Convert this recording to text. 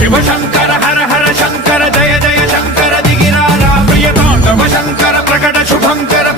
Sivasankara హర హర Shankara జయ జయ Shankara దిగిరారా ప్రియ తాండవ Shankara ప్రకట శుభంకర